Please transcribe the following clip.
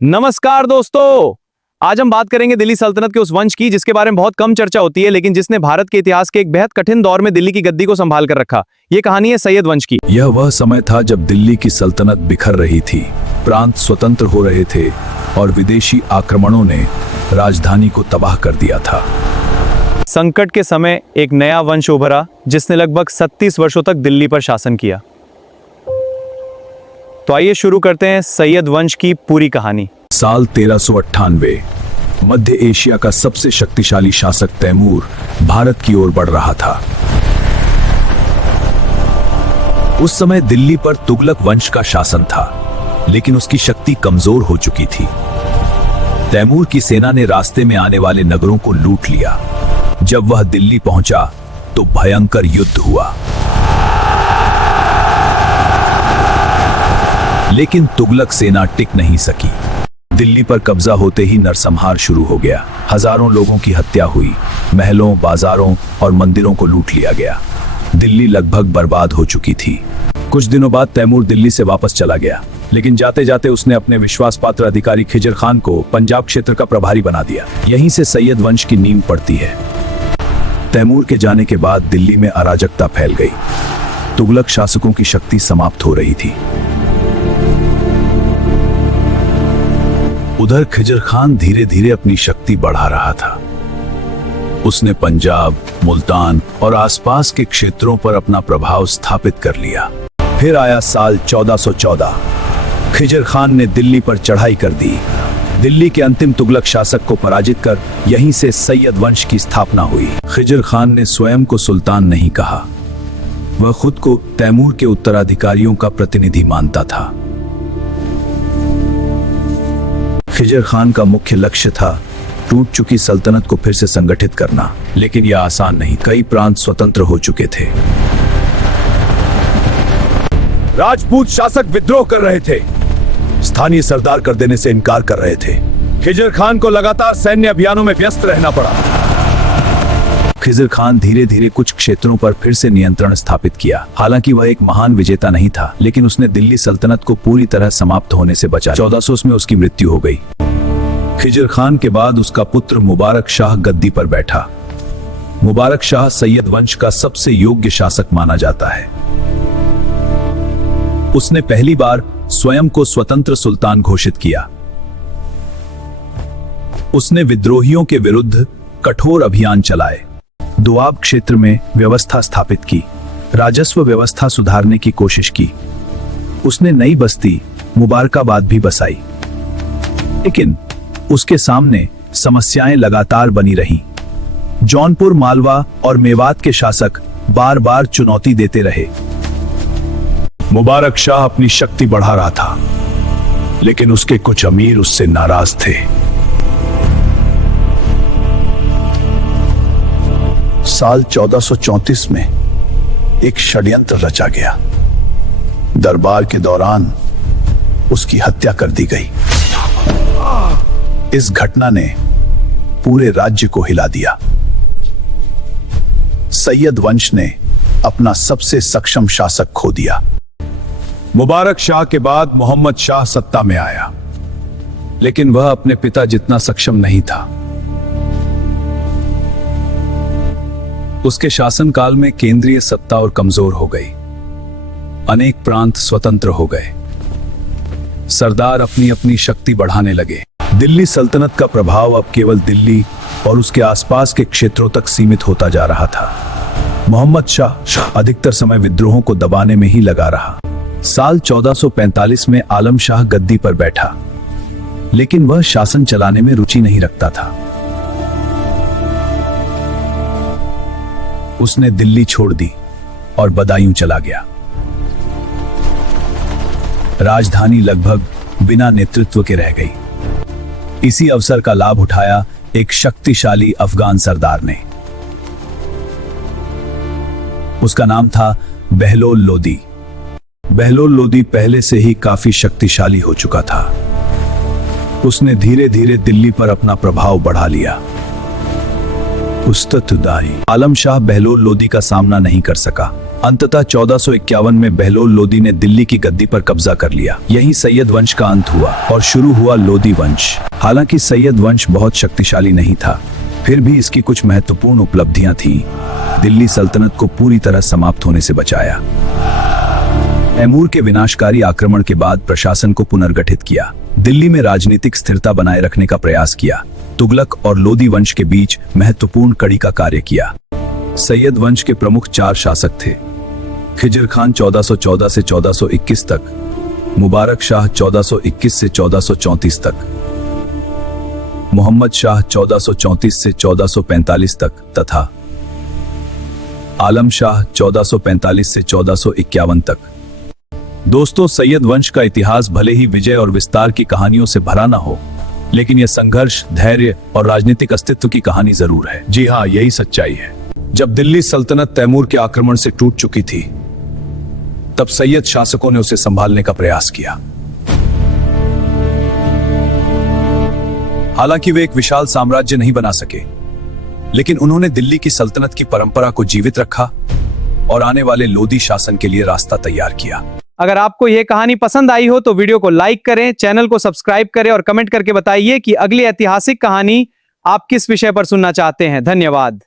नमस्कार दोस्तों, आज हम बात करेंगे दिल्ली सल्तनत के उस वंश की जिसके बारे में बहुत कम चर्चा होती है, लेकिन जिसने भारत के इतिहास के एक बेहद कठिन दौर में दिल्ली की गद्दी को संभाल कर रखा। ये कहानी है सैयद वंश की। यह वह समय था जब दिल्ली की सल्तनत बिखर रही थी, प्रांत स्वतंत्र हो रहे थे और विदेशी आक्रमणों ने राजधानी को तबाह कर दिया था। संकट के समय एक नया वंश उभरा जिसने लगभग 37 वर्षों तक दिल्ली पर शासन किया। तो आइए शुरू करते हैं सैयद वंश की पूरी कहानी। साल 1398 मध्य एशिया का सबसे शक्तिशाली शासक तैमूर भारत की ओर बढ़ रहा था। उस समय दिल्ली पर तुगलक वंश का शासन था, लेकिन उसकी शक्ति कमजोर हो चुकी थी। तैमूर की सेना ने रास्ते में आने वाले नगरों को लूट लिया। जब वह दिल्ली पहुंचा तो भयंकर युद्ध हुआ, लेकिन तुगलक सेना टिक नहीं सकी। दिल्ली पर कब्जा होते ही नरसंहार शुरू हो गया। हजारों लोगों की हत्या हुई, महलों, बाजारों और मंदिरों को लूट लिया गया। दिल्ली लगभग बर्बाद हो चुकी थी। कुछ दिनों बाद तैमूर दिल्ली से वापस चला गया, लेकिन जाते जाते उसने अपने विश्वास पात्र अधिकारी खिजर खान को पंजाब क्षेत्र का प्रभारी बना दिया। यहीं से सैयद वंश की नींव पड़ती है। तैमूर के जाने के बाद दिल्ली में अराजकता फैल गई। तुगलक शासकों की शक्ति समाप्त हो रही थी। उधर खिजर खान धीरे धीरे अपनी शक्ति बढ़ा रहा था। उसने पंजाब, मुल्तान और आसपास के क्षेत्रों पर अपना प्रभाव स्थापित कर लिया। फिर आया साल 1414। खिजर खान ने दिल्ली पर चढ़ाई कर दी। दिल्ली के अंतिम तुगलक शासक को पराजित कर यहीं से सैयद वंश की स्थापना हुई। खिजर खान ने स्वयं को सुल्तान नहीं कहा, वह खुद को तैमूर के उत्तराधिकारियों का प्रतिनिधि मानता था। खिजर खान का मुख्य लक्ष्य था टूट चुकी सल्तनत को फिर से संगठित करना, लेकिन यह आसान नहीं। कई प्रांत स्वतंत्र हो चुके थे। राजपूत शासक विद्रोह कर रहे थे, स्थानीय सरदार कर देने से इनकार कर रहे थे। खिजर खान को लगातार सैन्य अभियानों में व्यस्त रहना पड़ा। खिजर खान धीरे धीरे कुछ क्षेत्रों पर फिर से नियंत्रण स्थापित किया। हालांकि वह एक महान विजेता नहीं था, लेकिन उसने दिल्ली सल्तनत को पूरी तरह समाप्त होने से बचाया। 1400 में उसकी मृत्यु हो गई। खिजर खान के बाद उसका पुत्र मुबारक शाह गद्दी पर बैठा। मुबारक शाह सैयद वंश का सबसे योग्य शासक माना जाता है। उसने पहली बार स्वयं को स्वतंत्र सुल्तान घोषित किया। उसने विद्रोहियों के विरुद्ध कठोर अभियान चलाए, दोआब क्षेत्र में व्यवस्था स्थापित की, राजस्व व्यवस्था सुधारने की कोशिश की। उसने नई बस्ती मुबारकाबाद भी बसाई, लेकिन उसके सामने समस्याएं लगातार बनी रहीं। जौनपुर, मालवा और मेवात के शासक बार बार चुनौती देते रहे। मुबारक शाह अपनी शक्ति बढ़ा रहा था, लेकिन उसके कुछ अमीर उससे नाराज थे। साल 1434 में एक षड्यंत्र रचा गया। दरबार के दौरान उसकी हत्या कर दी गई। इस घटना ने पूरे राज्य को हिला दिया। सैयद वंश ने अपना सबसे सक्षम शासक खो दिया। मुबारक शाह के बाद मोहम्मद शाह सत्ता में आया, लेकिन वह अपने पिता जितना सक्षम नहीं था। उसके शासनकाल में केंद्रीय सत्ता और कमजोर हो गई। अनेक प्रांत स्वतंत्र हो गए। सरदार अपनी अपनी शक्ति बढ़ाने लगे। दिल्ली सल्तनत का प्रभाव अब केवल दिल्ली और उसके आसपास के क्षेत्रों तक सीमित होता जा रहा था। मोहम्मद शाह अधिकतर समय विद्रोहों को दबाने में ही लगा रहा। साल 1445 में आलम शाह गद्दी पर बैठा, लेकिन वह शासन चलाने में रुचि नहीं रखता था। उसने दिल्ली छोड़ दी और बदायूं चला गया। राजधानी लगभग बिना नेतृत्व के रह गई। इसी अवसर का लाभ उठाया एक शक्तिशाली अफगान सरदार ने। उसका नाम था बहलोल लोदी। बहलोल लोदी पहले से ही काफी शक्तिशाली हो चुका था। उसने धीरे धीरे दिल्ली पर अपना प्रभाव बढ़ा लिया। आलम शाह बहलोल लोदी का सामना नहीं कर सका। अंततः 1451 में बहलोल लोदी ने दिल्ली की गद्दी पर कब्जा कर लिया। यहीं सैयद वंश का अंत हुआ और शुरू हुआ लोदी वंश। हालांकि सैयद वंश बहुत शक्तिशाली नहीं था, फिर भी इसकी कुछ महत्वपूर्ण उपलब्धियां थीं। दिल्ली सल्तनत को पूरी तरह समाप्त होने से बचाया। तैमूर के विनाशकारी आक्रमण के बाद प्रशासन को पुनर्गठित किया। दिल्ली में राजनीतिक स्थिरता बनाए रखने का प्रयास किया। तुगलक और लोदी वंश के बीच महत्वपूर्ण कड़ी का कार्य किया। सैयद वंश के प्रमुख 4 शासक थे। खिजर खान 1414 से 1421 तक, मुबारक शाह 1421 से 1434 तक, मोहम्मद शाह 1434 से 1445 तक तथा आलम शाह 1445 से 1451 तक। दोस्तों, सैयद वंश का इतिहास भले ही विजय और विस्तार की कहानियों से भरा ना हो, लेकिन यह संघर्ष, धैर्य और राजनीतिक अस्तित्व की कहानी जरूर है। जी हाँ, यही सच्चाई है। जब दिल्ली सल्तनत तैमूर के आक्रमण से टूट चुकी थी, तब सैयद शासकों ने उसे संभालने का प्रयास किया। हालांकि वे एक विशाल साम्राज्य नहीं बना सके, लेकिन उन्होंने दिल्ली की सल्तनत की परंपरा को जीवित रखा और आने वाले लोदी शासन के लिए रास्ता तैयार किया। अगर आपको यह कहानी पसंद आई हो तो वीडियो को लाइक करें, चैनल को सब्सक्राइब करें और कमेंट करके बताइए कि अगली ऐतिहासिक कहानी आप किस विषय पर सुनना चाहते हैं। धन्यवाद।